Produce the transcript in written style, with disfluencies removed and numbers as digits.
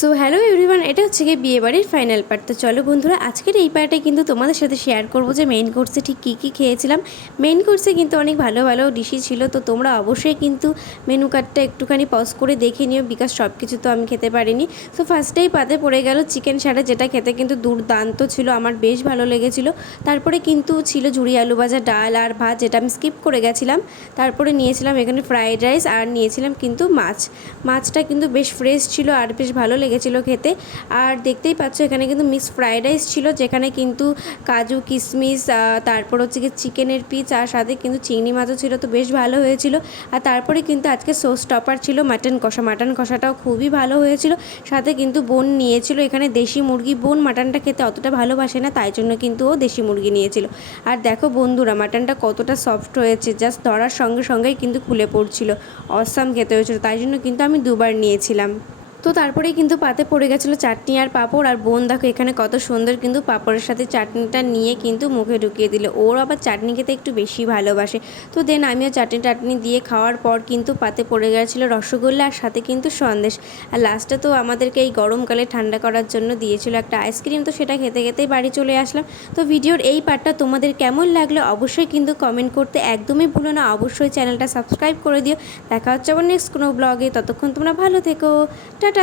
So hello everyone, এটা হচ্ছে গিয়ে বিয়েবাড়ির ফাইনাল পার্ট। তো চলো বন্ধুরা, আজকের এই পার্টে কিন্তু তোমাদের সাথে শেয়ার করবো যে মেইন কোর্সে ঠিক কী কী খেয়েছিলাম। মেইন কোর্সে কিন্তু অনেক ভালো ভালো ডিশই ছিল, তো তোমরা অবশ্যই কিন্তু মেনু কার্ডটা একটুখানি পজ করে দেখে নিও, বিকজ সব কিছু তো আমি খেতে পারিনি। তো ফার্স্টেই পাতে পড়ে গেল চিকেন সাড়ে, যেটা খেতে কিন্তু দুর্দান্ত ছিল, আমার বেশ ভালো লেগেছিলো। তারপরে কিন্তু ছিল ঝুড়ি আলু ভাজা, ডাল আর ভাত, যেটা আমি স্কিপ করে গেছিলাম। তারপরে নিয়েছিলাম এখানে ফ্রাইড রাইস, আর নিয়েছিলাম কিন্তু মাছটা কিন্তু বেশ ফ্রেশ ছিল আর বেশ ভালো লেগেছিলো খেতে। আর দেখতেই পাচ্ছ এখানে কিন্তু মিক্স ফ্রাইড রাইস ছিল, যেখানে কিন্তু কাজু কিশমিশ, তারপর হচ্ছে কি চিকেনের পিস, আর সাথে কিন্তু চিংড়ি মাছও ছিল, তো বেশ ভালো হয়েছিল। আর তারপরে কিন্তু আজকে সোস টপার ছিল মাটন কষাটাও খুবই ভালো হয়েছিল। সাথে কিন্তু বোন নিয়েছিল এখানে দেশি মুরগি, বোন মাটনটা খেতে অতটা ভালোবাসে না, তাই জন্য কিন্তু ও দেশি মুরগি নিয়েছিল। আর দেখো বন্ধুরা, মাটনটা কতটা সফট হয়েছে, জাস্ট ধরার সঙ্গে সঙ্গেই কিন্তু খুলে পড়ছিল, অসাম খেতে হয়েছিল, তাই জন্য কিন্তু আমি দুবার নিয়েছিলাম। তো তারপরেই কিন্তু পাতে পড়ে গেছিলো চাটনি আর পাঁপড়, আর বোন দেখো এখানে কত সুন্দর কিন্তু পাঁপড়ের সাথে চাটনিটা নিয়ে কিন্তু মুখে ঢুকিয়ে দিল, ওর আবার চাটনি খেতে একটু বেশি ভালোবাসে। তো দেন আমিও চাটনি দিয়ে খাওয়ার পর কিন্তু পাতে পড়ে গেছিলো রসগোল্লা, আর সাথে কিন্তু সন্দেশ। আর লাস্টে তো আমাদেরকে এই গরমকালে ঠান্ডা করার জন্য দিয়েছিল একটা আইসক্রিম, তো সেটা খেতে খেতেই বাড়ি চলে আসলাম। তো ভিডিওর এই পার্টটা তোমাদের কেমন লাগলো অবশ্যই কিন্তু কমেন্ট করতে একদমই ভুলো না, অবশ্যই চ্যানেলটা সাবস্ক্রাইব করে দিও। দেখা হচ্ছে আবার নেক্সট কোনো ব্লগে, ততক্ষণ তোমরা ভালো থেকো, টাটা।